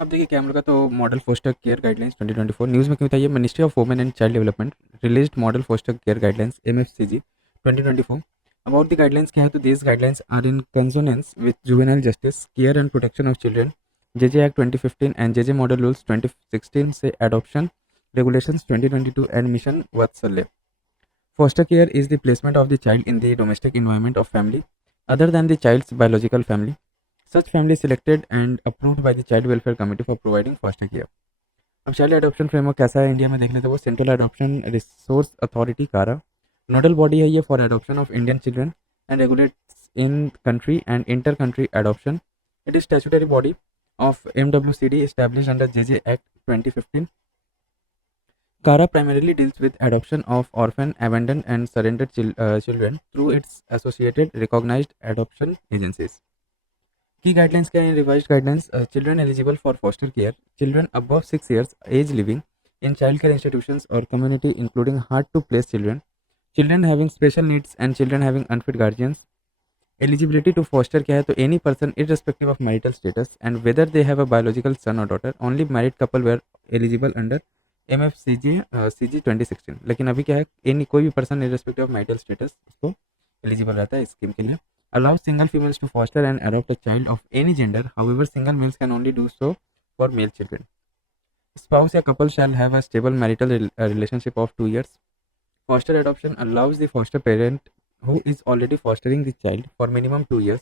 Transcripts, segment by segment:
अब देखिए कैमरा का तो model foster care guidelines 2024 news में क्यों बताइए। Ministry of women and child development released model foster care guidelines MFCG 2024 about the guidelines क्या है तो these guidelines are in consonance with juvenile justice care and protection of children JJ act 2015 and JJ model rules 2016 से adoption regulations 2022 and mission Vatsalya. Foster care is the placement of the child in the domestic environment of family other than the child's biological family. Such family is selected and approved by the Child Welfare Committee for providing foster care. अब child adoption framework कैसा है India में देख लेते हैं। वो central adoption resource authority कारा nodal body है ये for adoption of Indian children and regulates in country and inter country adoption. It is statutory body of MWCD established under JJ Act 2015. CARA primarily deals with adoption of orphan, abandoned, and surrendered children through its associated recognized adoption agencies. Key guidelines क्या हैं? Revised guidelines. Children eligible for foster care, children above 6 years age living in child care institutions or community including hard to place children, children having special needs and children having unfit guardians. Eligibility to foster क्या है तो any person irrespective of marital status and whether they have a biological son or daughter. Only married couple were eligible under MFCG CG 2016. लेकिन अभी क्या है any कोई भी person irrespective of marital status उसको eligible रहता है इस स्कीम के लिए. Allows single females to foster and adopt a child of any gender. However, single males can only do so for male children. Spouse या couple shall have a stable marital relationship of 2 years. Foster adoption allows the foster parent who is already fostering the child for minimum 2 years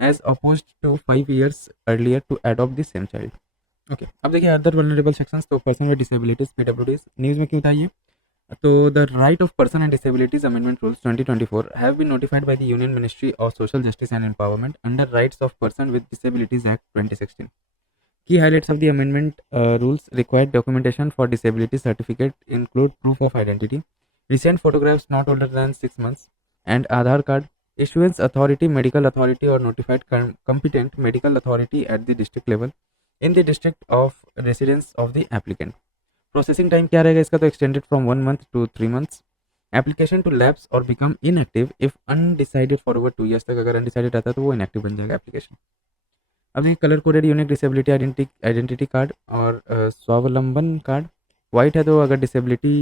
as opposed to 5 years earlier to adopt the same child. Okay अब देखिए other vulnerable sections तो person with disabilities PWDs news में क्यों था ये तो the right of person and disabilities amendment rules 2024 have been notified by the union ministry of social justice and empowerment under rights of person with disabilities act 2016. Key highlights of the amendment rules required documentation for disability certificate include proof of identity, recent photographs not older than 6 months, and Aadhaar card. Issuance authority, medical authority or notified competent medical authority at the district level in the district of residence of the applicant. Processing time क्या रहेगा इसका तो extended from 1 month to 3 months. Application to lapse or become inactive if undecided for over 2 years तक अगर undecided रहता है तो वो inactive बन जाएगा application. अब ये colour coded unique disability identity card और स्वावलंबन कार्ड वाइट है तो अगर डिसेबिलिटी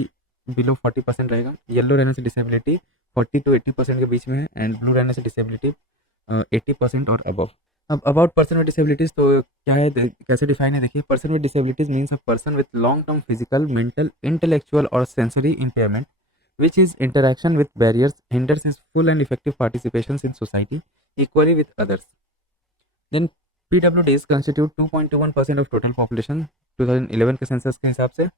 बिलो 40% रहेगा, येलो रहने से डिसेबिलिटी 40 to 80% के बीच में है एंड ब्लू रहने से डिसेबिलिटी 80% और अबव. अब अबाउट पर्सन विद डिसेबिलिटीज़ तो क्या है कैसे डिफाइन है देखिए. Person with disabilities means a person with long term physical mental intellectual और sensory impairment which is interaction with barriers hinders his full and effective participation in society equally with others. Then PWDs constitute 2.21% of total population 2011 के census के हिसाब से.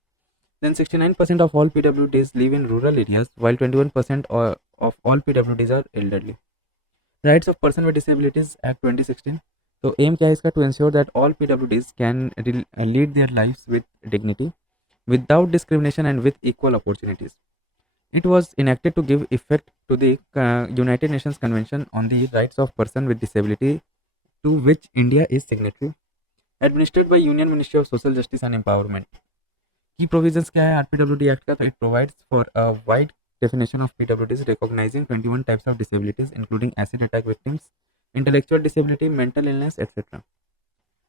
Then 69% of all PWDs live in rural areas while 21% of all PWDs are elderly. Rights of Person with Disabilities Act 2016. तो M क्या है इसका to ensure that all PWDs can lead their lives with dignity, without discrimination and with equal opportunities. It was enacted to give effect to the United Nations Convention on the Rights of Person with Disability to which India is signatory. Administered by Union Ministry of Social Justice and Empowerment. Key provisions क्या है RPWD Act का तो it provides for a wide definition of PWDs recognizing 21 types of disabilities including acid attack victims, intellectual disability, mental illness, etc.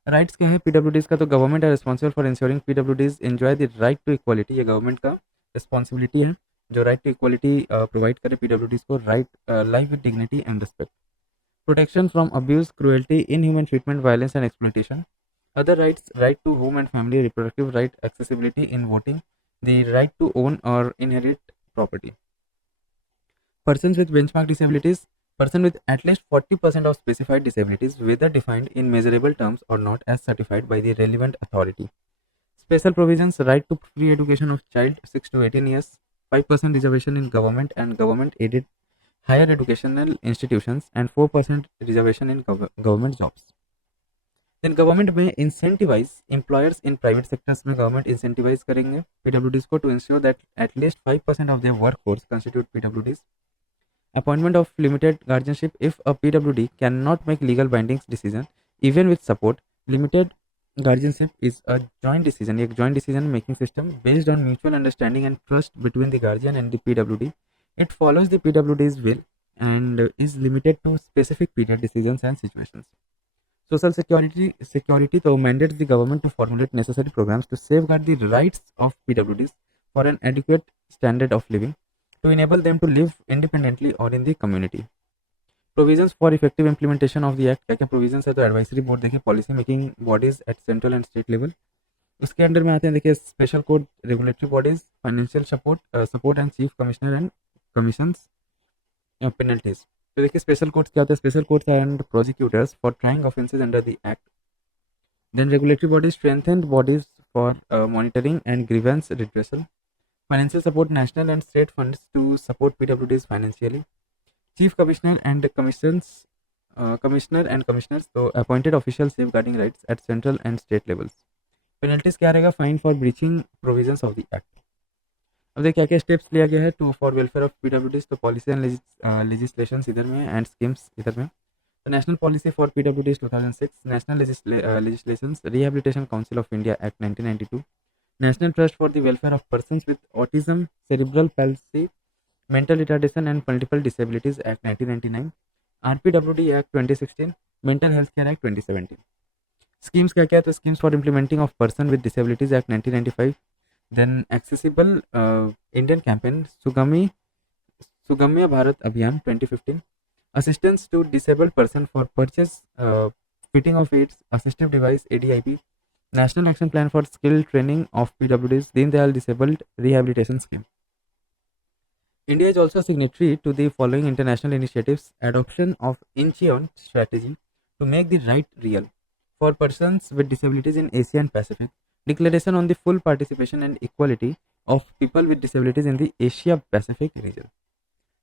Rights क्या है PWDs का तो government है responsible for ensuring PWDs enjoy the right to equality. ये government का responsibility है जो right to equality provide करे PWDs को right life with dignity and respect. Protection from abuse, cruelty, inhuman treatment, violence and exploitation. Other rights, right to home and family, reproductive right, accessibility in voting, the right to own or inherit property. Persons with benchmark disabilities, person with at least 40% of specified disabilities, whether defined in measurable terms or not as certified by the relevant authority. Special provisions, right to free education of child 6 to 18 years, 5% reservation in government and government aided higher educational institutions and 4% reservation in government jobs. Then government में incentivise employers in private sectors में government incentivise करेंगे PWDs को to ensure that at least 5% of their work force constitute PWDs. Appointment of limited guardianship if a PWD can not make legal binding decision even with support. Limited guardianship is a joint decision, एक joint decision making system based on mutual understanding and trust between the guardian and the PWD. It follows the PWD's will and is limited to specific period decisions and situations. Social security तो mandates the government to formulate necessary programs to safeguard the rights of PWDs for an adequate standard of living to enable them to live independently or in the community. Provisions for effective implementation of the act, क्या क्या provisions है तो advisory board देखिए policy making bodies at central and state level, उसके under में आते हैं देखिए special court regulatory bodies financial support and chief commissioner and commissions penalties. तो देखिए स्पेशल कोर्ट्स क्या होते हैं, special courts and prosecutors for trying offences under the act. Then regulatory bodies strengthened bodies for monitoring and grievance redressal, financial support national and state funds to support PWDs financially, chief commissioner and commissioners तो appointed official safeguarding rights at central and state levels. Penalties क्या रहेगा, fine for breaching provisions of the act. अब देखिए क्या क्या steps लिया गया है टू फॉर वेलफेयर ऑफ पीडब्ल्यूडीज, तो पॉलिसी एंड लेजिस्लेशन इधर में एंड स्कीम्स इधर में। तो national policy for PWDs 2006, national legislations rehabilitation council of India act 1992, national trust for the welfare of persons with autism, cerebral palsy, mental retardation and multiple disabilities act 1999, RPWD act 2016, mental health care act 2017। Schemes क्या क्या है तो schemes for implementing of person with disabilities act 1995, then accessible Indian campaign Sugamya Bharat Abhiyan 2015, assistance to disabled person for purchase fitting of aids assistive device ADIP, national action plan for skill training of PWDs, Deendayal disabled rehabilitation scheme. India is also a signatory to the following international initiatives: adoption of Incheon strategy to make the right real for persons with disabilities in Asia and Pacific, declaration on the full participation and equality of people with disabilities in the Asia Pacific region.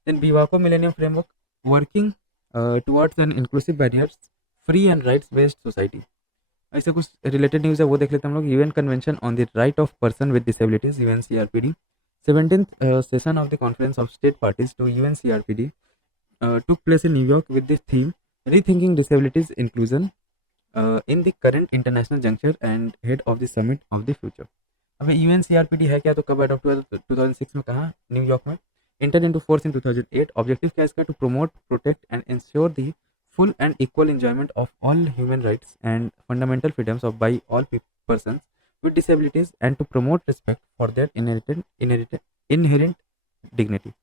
Then Bivako Millennium Framework, working towards an inclusive barriers free and rights based society. ऐसे कुछ related news है वो देख लेते हैं हम लोग। UN convention on the right of person with disabilities UNCRPD, 17th session of the Conference of State Parties to UNCRPD took place in New York with the theme Rethinking Disabilities Inclusion in the Current International Juncture and Head of the Summit of the Future। अब UNCRPD है क्या, तो कब adopt हुआ, 2006 में, कहा New York में। entered into force in 2008। Objective क्या है इसका, to promote protect and ensure the full and equal enjoyment of all human rights and fundamental freedoms of by all persons with disabilities and to promote respect for their inherent dignity।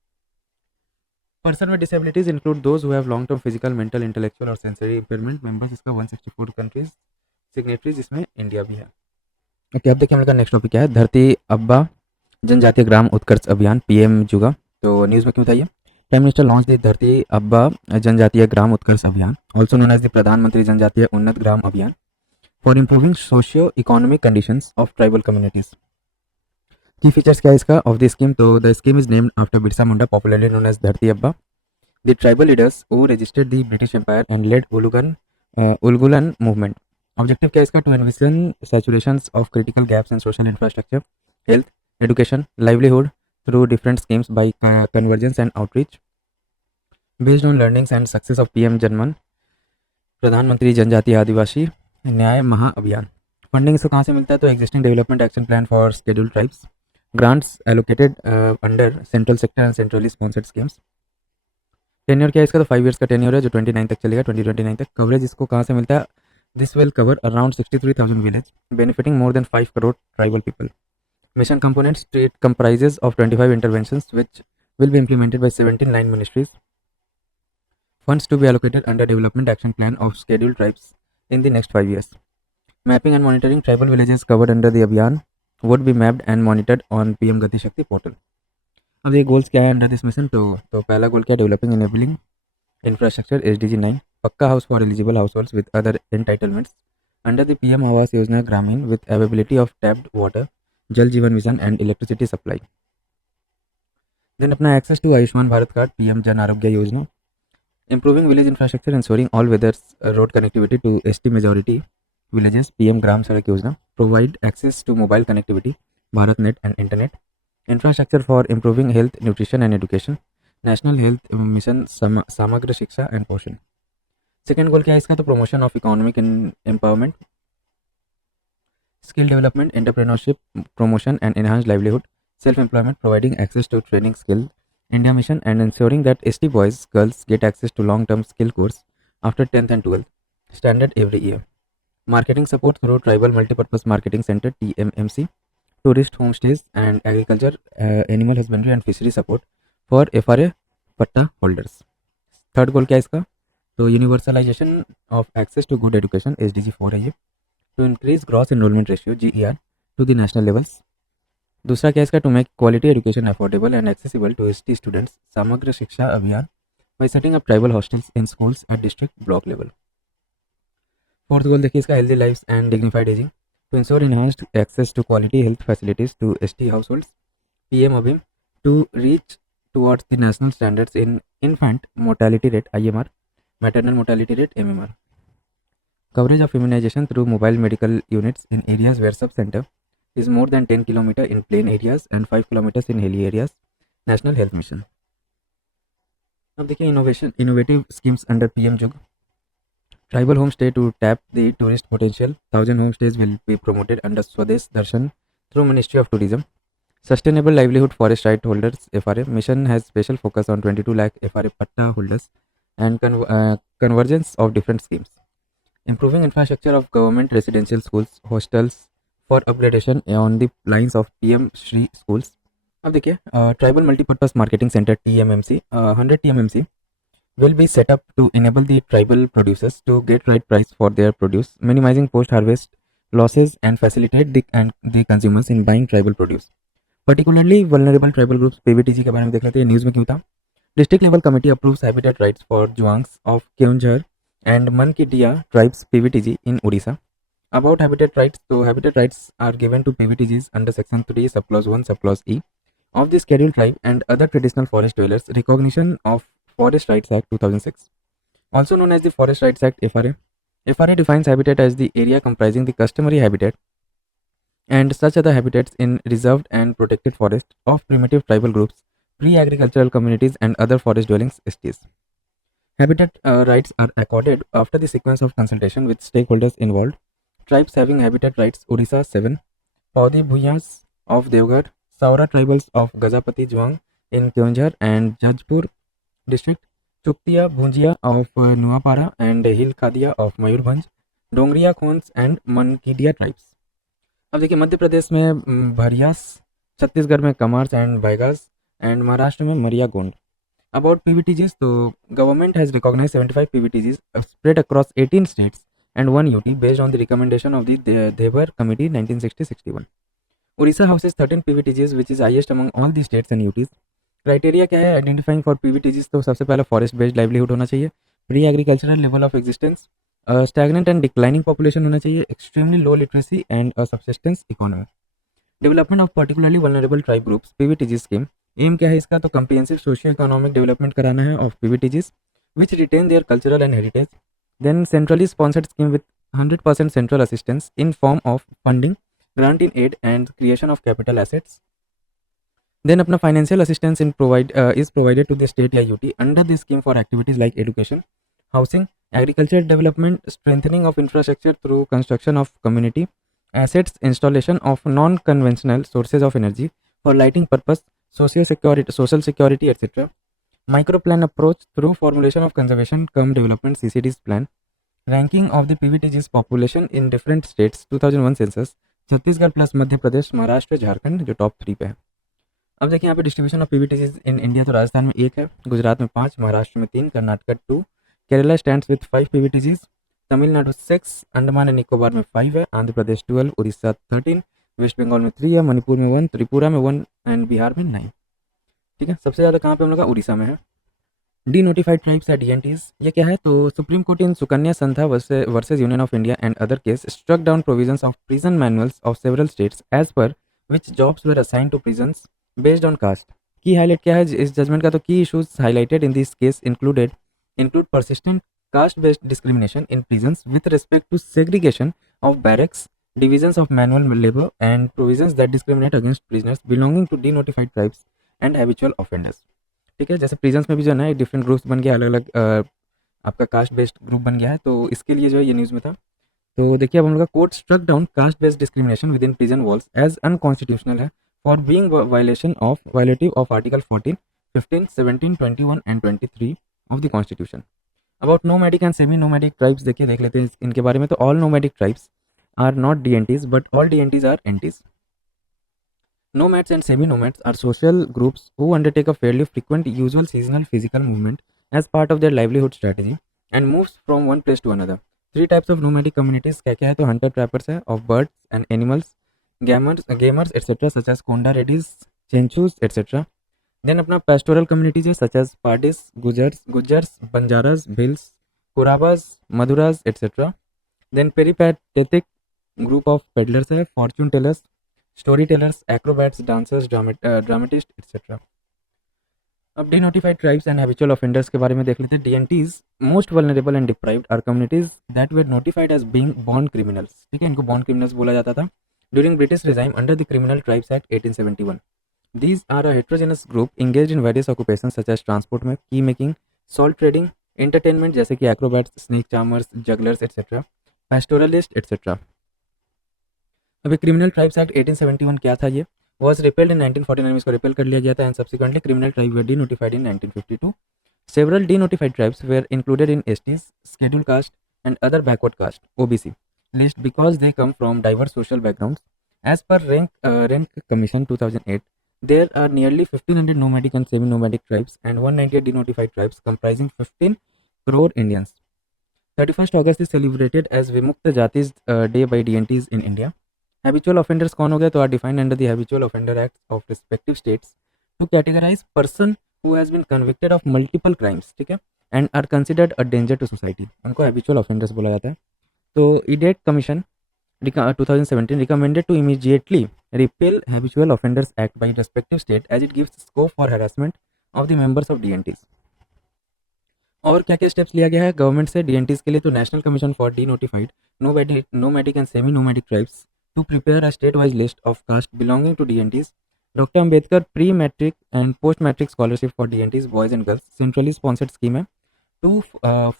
Person with disabilities include those who have long-term physical, mental, intellectual और sensory impairment। members इसका 164 countries, signatories इसमें India भी है। Okay, अब देखिए हम लोग का नेक्स्ट टॉपिक क्या है, धरती अब्बा जनजातीय ग्राम उत्कर्ष अभियान PM जुगा। तो न्यूज़ में क्यों बताइए, प्राइम मिनिस्टर लॉन्च द धरती अब्बा जनजातीय ग्राम उत्कर्ष अभियान, ऑल्सो नोन एज द प्रधानमंत्री जनजातीय Unnat Gram Abhiyan, for improving socio economic conditions of tribal communities. Key features क्या है इसका ऑफ द स्कीम, तो the scheme is named after Birsa Munda, popularly known as Dharti Aba, the tribal leaders who registered the British empire and led Ulgulan movement. Objective क्या है इसका, to envision saturation of critical gaps in social infrastructure, health, education, livelihood through different schemes by convergence and outreach based on learnings and success of PM जनमन प्रधानमंत्री जनजातीय आदिवासी न्याय महा अभियान। Funding इसको कहाँ से मिलता है, तो existing development action plan for scheduled tribes, grants allocated under central sector and centrally sponsored schemes. Tenure क्या है इसका, तो 5 ईयर्स का टेन्योर है जो 29 तक चलेगा, 2029 तक। कवरेज इसको कहाँ से मिलता है, this will cover around 63,000 village benefiting more than 5 crore tribal people. Mission components, it comprises of 25 interventions which will be implemented by 79 ministries. Funds to be allocated under development action plan of scheduled tribes in the next 5 years. Mapping and monitoring tribal villages covered under the Abhiyan would be mapped and monitored on PM Gati Shakti portal. अब ये goals क्या है under this mission, तो पहला गोल क्या है, developing enabling infrastructure SDG 9, pucca house for eligible house holds with other entitlements under the PM Awas Yojana Gramin with availability of tapped water, Jal Jeevan mission and electricity supply. Then अपना access to Ayushman Bharat card, PM Jan Arogya Yojana, improving village infrastructure ensuring all weathers road connectivity to ST majority villages, PM Gram Sadak Yojana, provide access to mobile connectivity, Bharat Net and internet, infrastructure for improving health, nutrition and education, national health mission समग्र शिक्षा and पोषण। Second गोल क्या है इसका, तो promotion of economic empowerment, skill development, entrepreneurship, promotion and enhanced livelihood, self-employment, providing access to training skill, India mission and ensuring that ST boys, girls get access to long-term skill course after 10th and 12th, standard every year. Marketing support through Tribal Multipurpose Marketing Center (TMMC), tourist homestays and agriculture, animal husbandry and fishery support for FRA patta holders. Third goal क्या है इसका? तो universalisation of access to good education SDG 4 है ये, to increase gross enrolment ratio GER to the national levels. दूसरा क्या है इसका? To make quality education affordable and accessible to ST students, Samagra Shiksha Abhiyan by setting up tribal hostels in schools at district block level. Fourth goal देखिए इसका, healthy life and dignified ageing to ensure enhanced access to quality health facilities to ST house holds. PM अभिम to reach towards the national standards in infant mortality rate IMR, maternal mortality rate MMR. Coverage of immunization through mobile medical units in areas where sub-center is more than 10 km in plain areas and 5 km in hilly areas. National Health Mission. अब देखिए innovative schemes under PM JUGA. Tribal home stay to tap the tourist potential. 1000 home stays will be promoted under Swades Darshan through Ministry of Tourism. Sustainable livelihood forest right holders FRA mission has special focus on 22 lakh FRA patta holders and convergence of different schemes. Improving infrastructure of government residential schools, hostels for upgradation on the lines of PM Shri schools. अब देखिए tribal multipurpose marketing centre TMMC 100 TMMC will be set up to enable the tribal producers to get right price for their produce, minimizing post harvest losses and facilitate the consumers in buying tribal produce. Particularly vulnerable tribal groups PVTG के बारे में देख लेते हैं, news में क्यों था. District level committee approves habitat rights for Juangs of Keonjhar and Mankidia tribes PVTG in Odisha. About habitat rights, so habitat rights are given to PVTGs under section 3 subclause 1 subclause E of the scheduled tribe and other traditional forest dwellers. Recognition of Forest Rights Act 2006, also known as the Forest Rights Act FRA. FRA defines habitat as the area comprising the customary habitat and such other habitats in reserved and protected forest of primitive tribal groups, pre-agricultural communities and other forest dwellings STs. Habitat rights are accorded after the sequence of consultation with stakeholders involved. Tribes having habitat rights: Odisha 7, Paudi Bhuyas of Devghar, Saura tribals of Gajapati Juang in Keonjhar and Jajpur district, Chuktiya Bhunjia of Nuapara and Hill Khadia of Mayurbhanj, Dongriya Khons and Mankidia tribes. अब देखिए मध्य प्रदेश में भरियास, छत्तीसगढ़ में commerce and Baigas and Maharashtra में मरिया Gond. About PVTGs, तो government has recognized 75 PVTGs spread across 18 states and 1 UT based on the recommendation of the Devar Committee 1960-61. Odisha houses 13 PVTGs which is highest among all the states and UTs. Criteria क्या है identifying for PVTGs? तो सबसे पहला forest based livelihood होना चाहिए, pre agricultural level of existence, stagnant and declining population होना चाहिए, extremely low literacy and subsistence economy. Development of particularly vulnerable tribe groups PVTG scheme. Aim क्या है इसका? तो कंप्रिहेंसिव सोशियो इकोनॉमिक डेवलपमेंट कराना है of PVTGs which retain their cultural and heritage. Then centrally sponsored scheme with 100% central assistance in form of funding, grant in aid and creation of capital assets. Then अपना financial assistance is provided to the state या UT under the scheme for activities like education, housing, agriculture development, strengthening of infrastructure through construction of community assets, installation of non-conventional sources of energy for lighting purpose, social security, etc. Micro-plan approach through formulation of conservation cum development CCDs plan. Ranking of the PVTG's population in different states 2001 census. Chhattisgarh plus Madhya Pradesh, Maharashtra, Jharkhand जो top 3 पे है. अब देखिए यहाँ पे distribution of PVTGs in India, तो राजस्थान में 1 है, गुजरात में 5, महाराष्ट्र में 3, Karnataka 2, Kerala stands with 5 PVTGs, Tamil Nadu 6, Andaman and Nicobar में 5 है, आंध्र प्रदेश 12, उड़ीसा 13, वेस्ट बंगाल में 3 है, मणिपुर में 1, त्रिपुरा में 1 एंड बिहार में 9. ठीक है, सबसे ज़्यादा कहाँ पे हम लोग का? उड़ीसा में है. डी नोटिफाइड ट्राइब्स या DNTs, ये क्या है? तो supreme court in Sukanya Shantha versus union of India and other case struck down provisions of prison manuals of several states as per which jobs were assigned to prisons based on caste. Key highlight क्या है इस judgement का? तो key issues highlighted in this case include persistent caste based discrimination in prisons with respect to segregation of barracks, divisions of manual labor and provisions that discriminate against prisoners belonging to denotified tribes and habitual offenders. ठीक है, जैसे prisons में भी जो है ना different groups बन गया, अलग अलग आपका कास्ट बेस्ड ग्रुप बन गया है, तो इसके लिए जो है ये न्यूज़ में था. तो देखिए अब हम लोग का court struck down caste based discrimination within prison walls as unconstitutional है for being violative of Article 14, 15, 17, 21 and 23 of the Constitution. About nomadic and semi nomadic tribes देखिए देख लेते हैं इनके बारे में। तो all nomadic tribes are not DNTs but all DNTs are NTs. Nomads and semi-nomads are social groups who undertake a fairly frequent, usual seasonal physical movement as part of their livelihood strategy and moves from one place to another. Three types of nomadic communities क्या क्या है? तो hunter trappers है of birds and animals, gamers etc. such as Konda Reddys, Chenchus etc. Then अपना pastoral communities है such as Pardis, Gujars, Banjaras, Bhils, Kurabas, Maduras etc. Then peripatetic group of peddlers है fortune tellers, story tellers, acrobats, dancers, dramatist etcetera. अब denotified tribes and habitual offenders के बारे में देख लेते हैं. DNTs most vulnerable and deprived are communities that were notified as being born criminals. ठीक है, इनको बॉर्न क्रिमिनल्स बोला जाता था during British regime under the criminal tribes act 1871. These are a heterogeneous group engaged in various occupations such as transport में key making, salt trading, entertainment जैसे कि acrobats, snake charmers, jugglers etc., pastoralists etc. अभी criminal tribes act 1871 क्या था? ये was repelled इन 1949 में इसको repel कर लिया गया था and subsequently criminal tribe were denotified in 1952. Several denotified tribes were included in STs, scheduled caste and other backward caste OBC list because they come from diverse social backgrounds. As per Rank Commission 2008, there are nearly 1500 nomadic and semi-nomadic tribes and 198 denotified tribes comprising 15 crore Indians. 31st August is celebrated as Vimukta Jatis Day by DNTs in India. Habitual offenders कौन हो गया? तो are defined under the habitual offender act of respective states to categorise person who has been convicted of multiple crimes. ठीक है, and are considered a danger to society. उनको habitual offenders बोला जाता है. तो Idate commission 2017 recommended to immediately repeal habitual offenders act by respective state as it gives scope for harassment of the members of DNTs. और क्या क्या steps लिया गया है गवर्नमेंट से DNTs के लिए? तो national commission for D notified nomadic and semi-nomadic tribes to prepare a state-wise list of caste belonging to DNTs. Dr. Ambedkar pre-matric and post-matric scholarship for DNTs boys and girls centrally sponsored scheme है to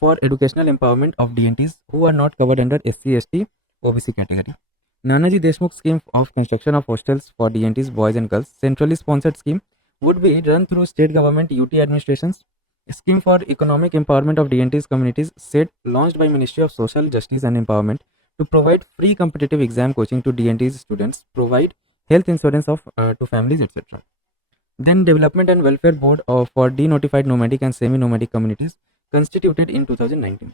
for educational empowerment of DNTs who are not covered under SC/ST OBC category. Nanaji Deshmukh scheme of construction of hostels for DNTs boys and girls centrally sponsored scheme would be run through state government UT administrations. Scheme for economic empowerment of DNTs communities said launched by Ministry of Social Justice and Empowerment to provide free competitive exam coaching to DNTs students, provide health insurance of to families etc. Then Development and Welfare Board for denotified nomadic and semi-nomadic communities constituted in 2019.